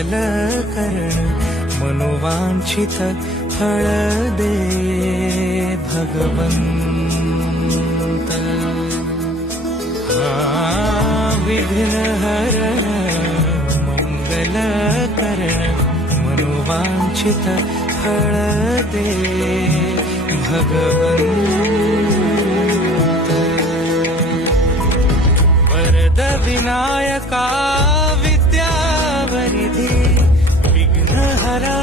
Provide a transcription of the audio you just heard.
मंगल कर्ण मनोवांछित फळ दे भगवंत विघ्न हरण मंगल कर्ण मनोवांछित फळ दे भगवंत वरद विनायका विद्यावरिधी विघ्नहरा